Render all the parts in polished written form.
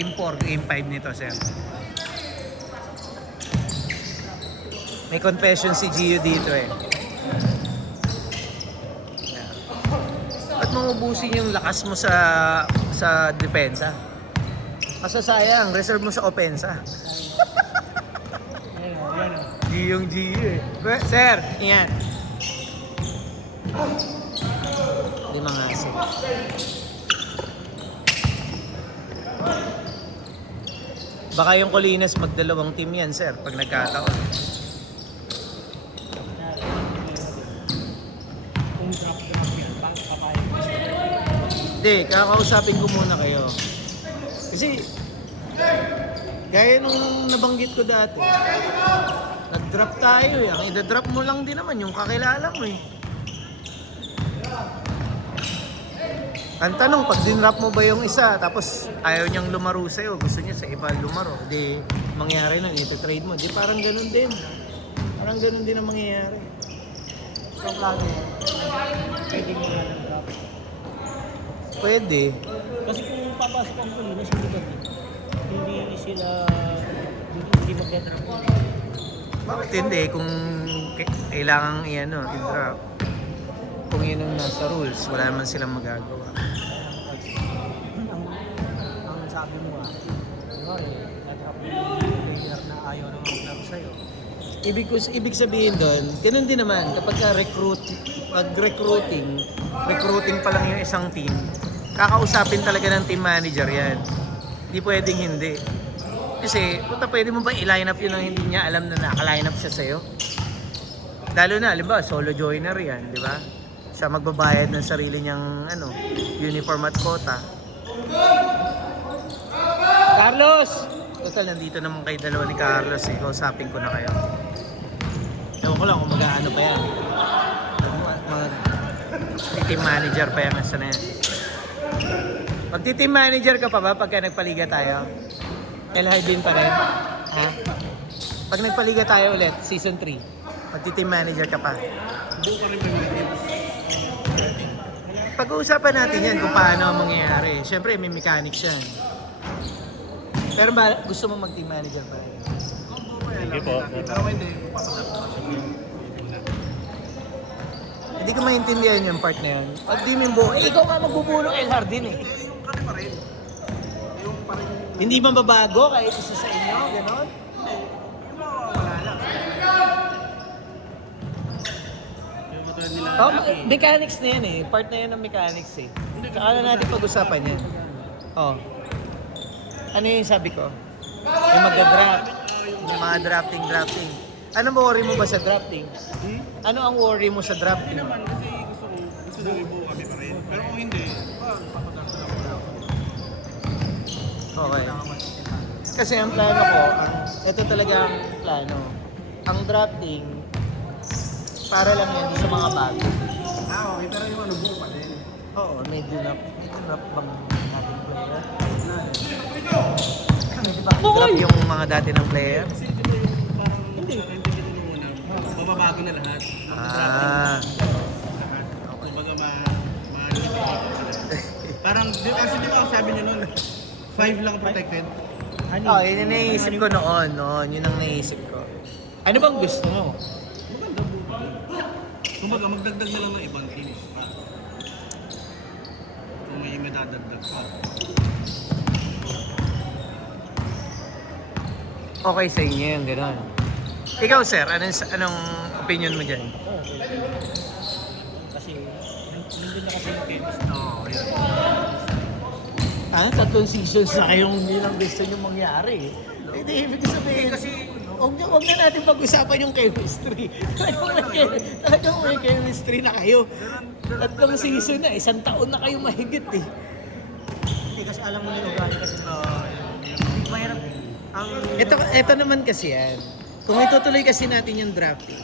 Game 4, Game 5 nito, sir. May confession si Gio dito eh. Yeah. Ba't mo ubusin yung lakas mo sa depensa? Masasayang, reserve mo sa opensa. Gio eh. Sir, yan. Hindi mga asin. Baka yung Colinas magdalawang team yan, sir, pag nagkataon. Hindi, kakausapin ko muna kayo. Kasi, gaya nung nabanggit ko dati, nag-drop tayo eh. Ang ida-drop mo lang din naman yung kakilala mo eh. Ang tanong, pag dinrap mo ba yung isa, tapos ayaw niyang lumaro sa'yo, gusto niya sa iba lumaro, di mangyayari nun, iti-trade mo. Di parang ganun din. Parang ganun din ang mangyayari. So, klaro, pwede mo na ng drop. Pwede. Kasi kung papasok ang Colinas, hindi sila, hindi magdadrop mo. Bakit hindi? Kung kailangan i-drop. Kung yun ang nasa rules, wala naman silang magagawa. Ang sabi mo na-drop mo yung player na ayaw na maglaro sa'yo. Ibig sabihin doon, ganun din naman kapag recruiting pa lang yung isang team, kakausapin talaga ng team manager yan. Hindi pwedeng hindi. Kasi, pwede mo ba i-line up yun ang hindi niya alam na naka-line up siya sa'yo? Lalo na, halimbawa, solo joiner yan, di ba? Siya magbabayad ng sarili niyang uniform at quota. Carlos! Total, nandito naman kayo dalawa ni Carlos eh. Kausapin ko na kayo. Ewan ko lang kung mag-aano pa yan. Team manager pa yan. Nasa na yan. Magti-team manager ka pa ba pagka nagpaliga tayo? El Hardin pa rin? Ha? Pag nagpaliga tayo ulit, season 3, magti-team manager ka pa? Buo pa rin ba yung Pag-uusapan natin yan kung paano ang mangyayari. Siyempre, may mechanics yan. Pero ba, gusto mo mag-team manager pa rin? Hindi po. Pero hindi, papasak ko siya. Hindi ko maintindihan yung part na yun. Pag di mo buo, ikaw nga magbubulong El Hardin eh. Yung kami pa rin. Yung pa rin. Hindi mababago kahit isa sa inyo, gano'n? Yung mga wala lang. Yung matulad nila. Oh, mechanics na yan eh. Part na yan ng mechanics eh. Saka na natin pag-usapan yan. Oh. Ano yung sabi ko? Yung mag-draft. Yung mga drafting. Ano ba worry mo ba sa drafting? Ano ang worry mo sa drafting? Hindi naman kasi gusto nang ibuo kami pa rin. Pero kung hindi, papasak ko lang. Okay. Kasi ang plano ko, ito talaga ang plano. Ang drafting, para lang yan sa mga bago. Okay. Pero yung buo pa din. Oo, may drop bang ating player? May drop yung mga dati ng player? Kasi di ba yung parang hindi nung una, mababago na lahat. Ah. Lahat. Kumbaga parang, kasi di ba sabi niyo nun, 5 lang protected. Oh, yun ang naisip ko noon. Yun ang naisip ko. Ano bang gusto mo? Maganda buo. Kumbaga magdagdag na lang ng ibang teams pa. Kung may madadagdag pa. Okay sa inyo yung gano'n. Ikaw, sir, anong opinion mo dyan? Kasi, nandun na kasi yung chemist. Oo, yun. Tatlong seasons na kayong hindi lang gusto nyo mangyari. Hindi, ibig sabihin, kasi huwag na natin pag-usapan yung chemistry. Talagang may chemistry na kayo. Tatlong season na, 1 taon na kayo mahigit eh. Hindi kasi alam mo yung ugali kasi mahirap. Ito naman kasi yan. Kung itutuloy kasi natin yung drafting,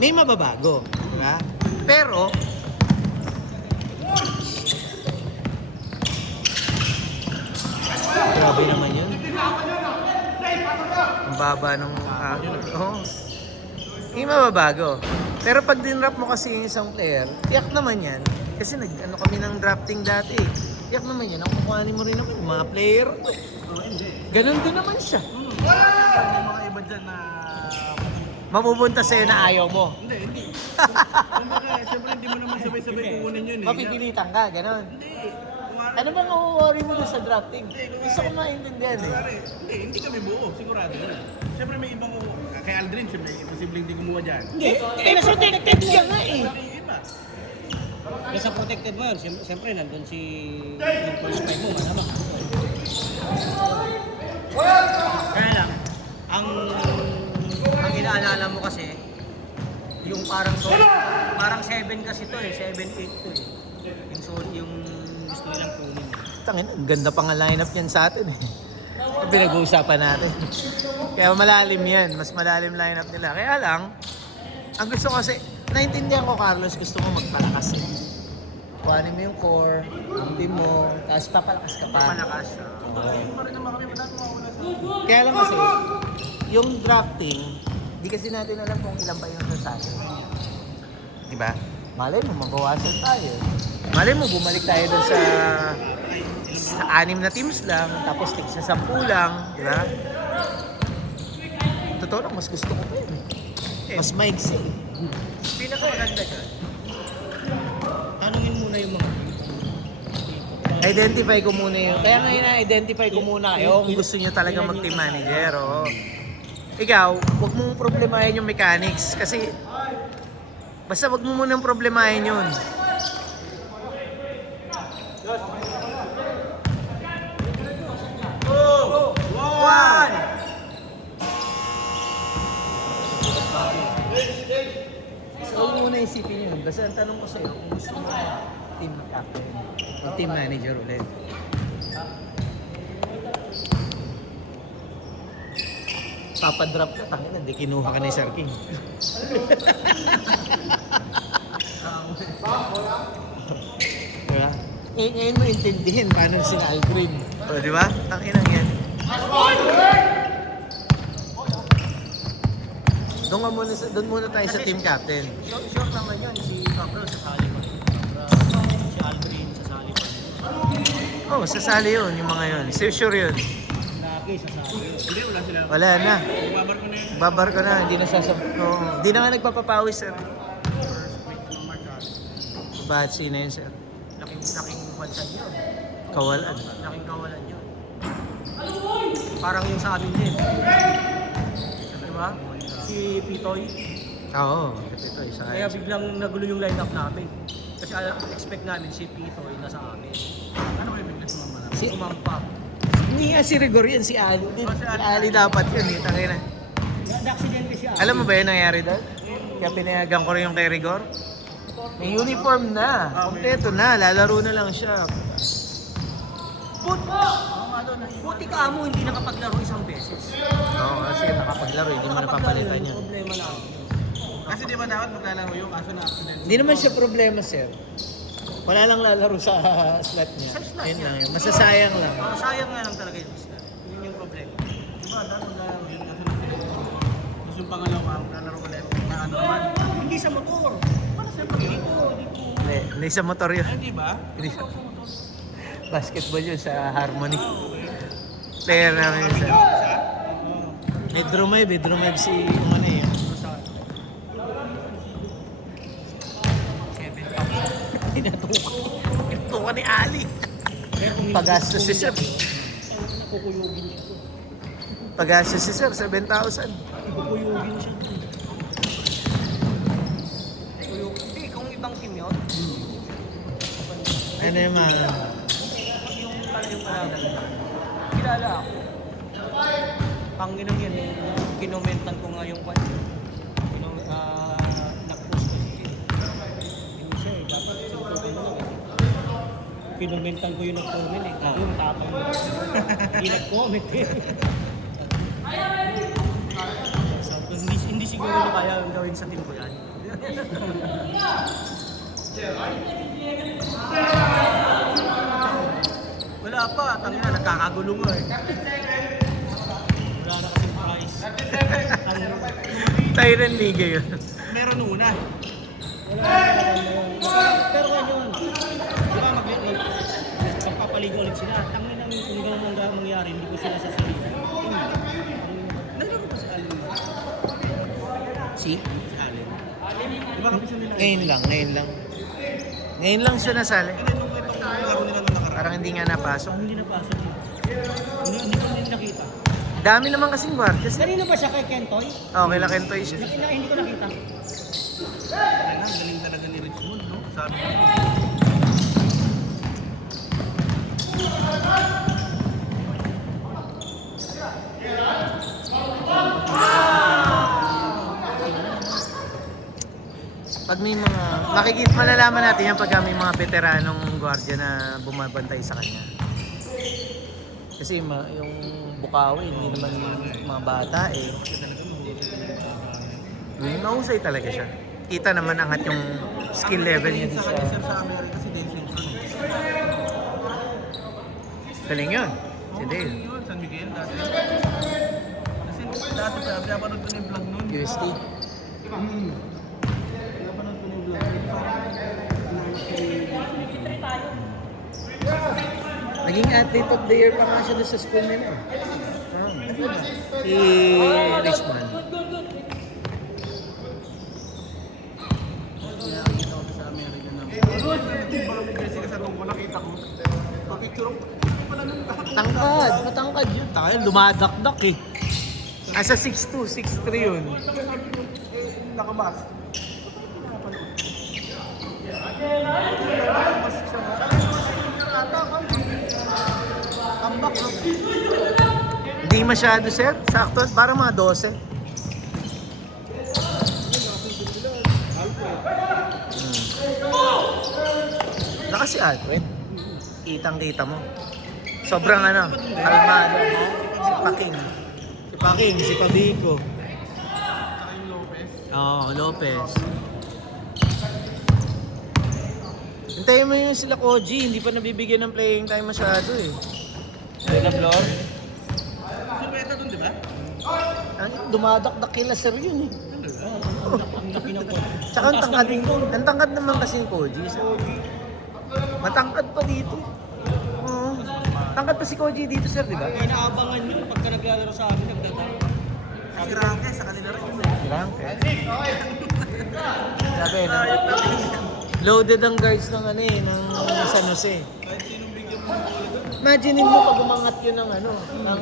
may mababago. Diba? Pero, grabe naman yun. Ang baba nung may mababago. Pero pag dinrap mo kasi yung isang player, tiyak naman yan. Kasi kami ng drafting dati. Tiyak naman yan, ang kukuhanin mo rin naman yung mga player. Ganon din naman siya. May mga iba dyan na... Mapupunta sa'yo na ayaw mo. Hindi. Kumbaga, siyempre hindi mo naman sabay-sabay kukunin yun eh. Mapipilitan ka, ganon. Hindi. Kumara, Ano bang worry mo doon sa drafting? Gusto ko maintindihan eh. hindi kami buo, sigurado yun. Siyempre may ibang, kay Aldrin, siyempre, posibleng hindi kumuha dyan. Hindi. Eh, protected ka nga eh. May iba. Nasa protected mo yun. Siyempre, nandun si... Yung first five mo, malamang. Kaya lang, ang inaalala mo kasi, yung parang 7 kasi to eh, 7-8 to eh. Yung gusto nilang kunin. Tangin, ang ganda pa nga lineup yan sa atin eh. Ito pinag-uusapan natin. Kaya malalim yan, mas malalim lineup nila. Kaya lang, ang gusto ko kasi, naintindihan ko Carlos, gusto mo magpalakas eh. Kuhanin mo yung core, ang team mo, tapos papalakas ka pa. Malakas. Kaya lang kasi, yung drafting, di kasi natin alam kung ilan pa yung sasali. Diba? Malay mo, mabawasan tayo. Malay mo, bumalik tayo dun sa 6 na teams lang, tapos tig sa 10 lang, di ba? Totoo lang, mas gusto ko pa yun. Mas maigsi. Pinakamaganda dyan. Tanungin muna yung mga Identify ko muna yun. Kaya nga ina-identify ko muna kayo kung gusto nyo talaga mag-team manager. Oh. Ikaw, huwag mong problemahin yung mechanics kasi basta huwag mo munang problemahin yun. One! Huwag mo muna isipin yun. Basta ang tanong ko sa'yo, kung gusto mo team captain o team manager ulit. Papadrop ka, tangina, di kinuha ka ni Sir King. Diba? Ngayon mo intindihin paano si Aldrin. O, di ba? Tanginang yan. Doon muna tayo sa team captain. Sure naman yan, si Gabriel sasali pa. Si Aldrin sasali pa. Oh, sasali yun, yung mga yun. Sure yun. Lagi sasali. Hindi, wala sila. Wala na. Babar ko na yun. Babar ko na, hindi na sasabot. Hindi na nga nagpapapawis, sir. Batsi na yun, sir. Laking bansan yun. Kawalan. Laking kawalan yun. Parang yung sa amin din. Diba? Si Pitoy. Oo, ito isa. Kaya biglang nagulo yung lineup namin. Kasi expect namin si Pitoy na sa amin. Ano kayo bigla sumama? Si, Umampa. hindi nga si Rigor yan, si Ali din. Oh, si Si Ali. Ali dapat yun, eh. Tangina. Na-aksidente siya. Alam mo ba yung nangyari doon? Kaya pinayagan ko rin yung kay Rigor. May uniform na. Kompleto na. Lalaro na lang siya. Buti ka mo hindi nakapaglaro isang beses. Oo, kasi nakapaglaro. Hindi mo napapalitan Yung yan. problema lang. Kasi di ba dapat maglalaro yung kaso na accident? Hindi naman siya problema, sir. Wala lang lalaro sa slot niya. Sa slot Yun niya. lang yun. Masasayang lang. Sayang nga lang talaga yung slot. Yun yung problema. Diba, dapat maglalaro yun kaso na accident. Tapos yung pangalawa, maglalaro ulit. Na ano naman? Hindi sa motor. Para sa dito. Hindi sa motor yun. Ay, di ba? Hindi sa basketball yun sa Harmony. Player namin yun, sir. Bedroom si ano yun. Pinatukan ni Ali. Pagastos si sir. Kukuyugin siya. Pagastos si sir, 7,000. Kukuyugin siya. Hindi, kung ibang team yun. Ano yung mga... Yung kilala ako. Panginong yun, kinomentan ko nga yung kwan. Nag-post ko si yung siya eh, dapat sinutukan mo lang eh. Kinomentan ko yung nag-comment eh. Yung tapang mo. Hindi nag-comment eh. So, hindi siguro na kaya yung gawin sa team ko yan. Wala pa, tangina, nagkakagulo mo eh. Wala na kasing price. Tyron Liga yun. Meron una. Wala na. Pero ngayon, di ba Nag-trade sila. Tangin namin kung gano'n ang mangyari, hindi ko sila sasabihin. Nalaro ko si Allen. Si? Si Allen. Di ba kapisa nila? Ngayon lang. Ngayon lang siya nasali. Hindi nung itong laro nila nung nakaraan. Parang hindi nga napasok. Hindi napasok. Hindi ko din nakita. Dami naman kasing guardias. Kanino ba siya kay Kentoy? Okay, la Kentoy siya. Hindi ko nakita. Kaya na, galing talaga ni Richmond, no? Sabi ko. Pag may mga, malalaman natin yan pag may mga veteranong gwardiya na bumabantay sa kanya. Kasi yung Bukawi, hindi naman mga bata eh. Mahusay talaga siya. Kita naman angat yung skill level niya Sa sa... kanya sir sa Amerika si Dale Simpson. Galing yun. Si Oo, Dale. yun, San Miguel dati. Kasi dati pa, pinapanood ko na yung vlog nun. UST. Pinapanood ko na yung vlog nun. Naging athlete of the year pa nga siya doon sa school nila. Si Richmond. Kaya nakikita ko sa Amerika na. Baka may Jessica sa tungkol, nakita ko. Pag-picture ko, pala nung Tangkad. Matangkad yun. Tayo, dumadakdak eh. Asa 6'2", 6'3 yun. nakabas. Tambak, no? Hindi masyado, sir. Sakto, parang mga 12. Naka si Alfred. Kitang-kita mo. Sobrang kalmado. Si Paking. Si Paking, si Pabico. Saka yung Lopez. Oo, Lopez. Hintayin mo yun sila Koji, hindi pa nabibigyan ng playing time masyado eh. Bella Flor? Si Beta dun, di ba? Dumadakdak kila sir yun eh. Ang laki ng kotse. Tsaka ang tangkad naman kasing Koji. Matangkad pa dito. Oo. Tangkad pa si Koji dito sir, di ba? Kaya inaabangan yun pagka naglalaro sa amin, nagdadaan. Si Ranke, sa kanila rin. Langke. Sabi na. Loaded ang guards ng ng San Jose. Kahit sinong bigyan mo ng bola. Imagine mo pag umangat yun ng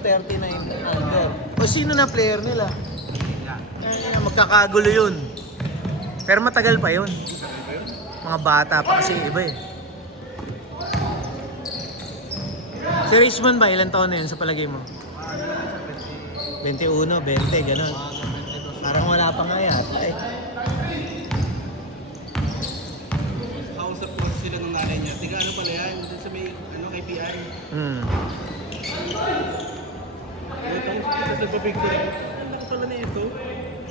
39 under. O sino na player nila? Magkakagulo yun. Pero matagal pa yun. Mga bata pa kasi iba eh. Si Richmond ba, ilang taon na yun sa palagay mo? 21, 20, gano'n. Parang wala pa nga yata eh. Kausap ko sila ng nanay niya. Tiga ano pala yan? Dito sa may, kay PI. Hmm. Tapos nagpa-picture ako. Ang laki pala na ito.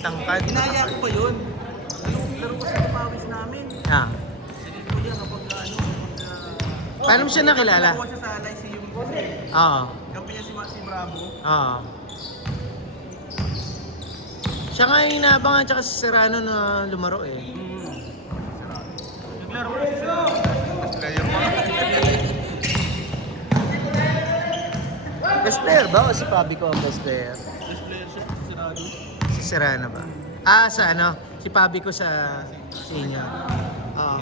Tangkad. Inaya ko pa yun. Laro ko sa kapawis namin. Ah. Sige ko yan kapag Paano mo siya nakilala? Nakuha siya sa Lyceum. Oo. Kampi niya si Bravo. Oo. Siya nga yung inaabangan tsaka si Serrano na lumaro eh. Naglaro ko na siya. Best player ba o si Pabi ko ang best player? Best player siya, si Rado. Si Serrano ba? Sa si Pabi ko sa senior. Oo.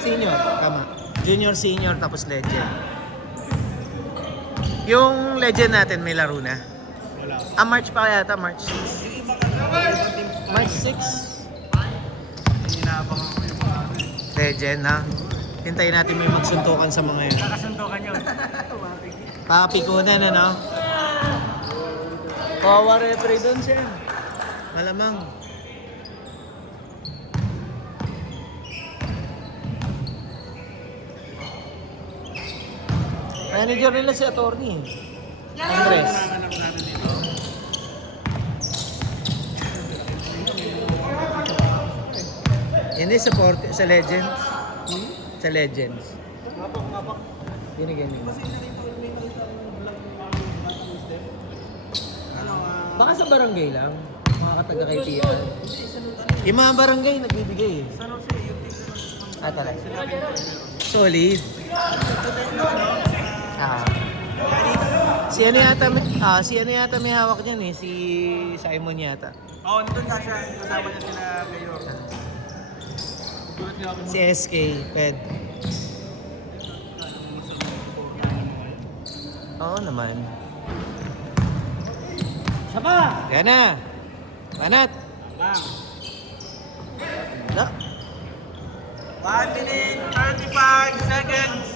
Senior, tama. Junior, senior, tapos legend. Yung legend natin may laro na. Wala. March pa kaya ata, March 6. Yung iba ibang team. March 6. Inaabangan ko yung mga Legend, ha? Hintayin natin may magsuntukan sa mga yun. Nakasuntukan yun. Papikunan, Kawawa referee doon siya. Malamang. Manager nila si attorney. Andres. nanganap natin dito. Hindi sa Legends. Sa Legends. Ngapak. Binigyan niyo. Kasi may nakita ko yung vlog ng Batang Step. Baka sa barangay lang. Mga kataga kay Tia. Yung mga barangay nagbibigay eh. Sa Jose, yung team na Talaga. sila Solid. Si ano yata may hawak niyan eh, si Simon yata. Oo, nandun nga siya. Kasama niya sila Mayor. Gulat niya ako. Si SK, Ped. Oo naman. Saba! Yan na. Banat. Bang. No. 1 minute, 35 seconds.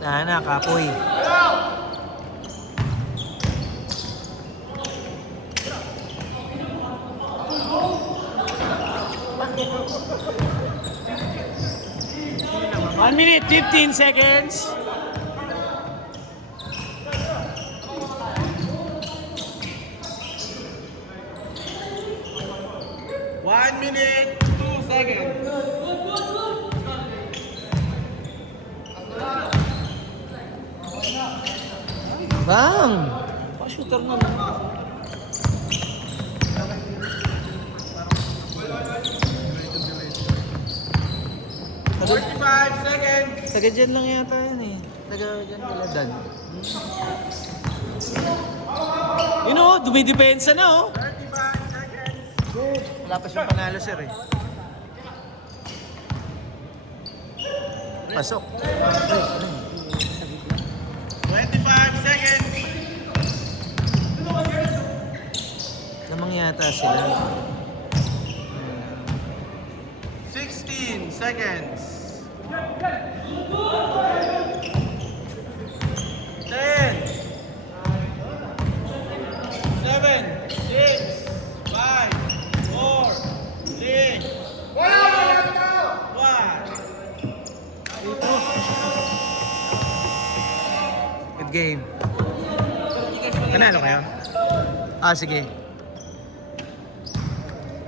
Na, kapoy. One minute, 15 seconds. One minute, 2 seconds. Bang! Pa-shooter na lang. Taga, 45 seconds. taga dyan lang yata yan eh. Taga dyan pala Dan. Yun o, dumidepensa na oh. 35 seconds. Wala pa siyang panalo sir eh. Pasok. 25 seconds. Lamang yata sila. 16 seconds. 10 7 6 5 4 3 1. Good game. Panalo kayo? Ah, sige.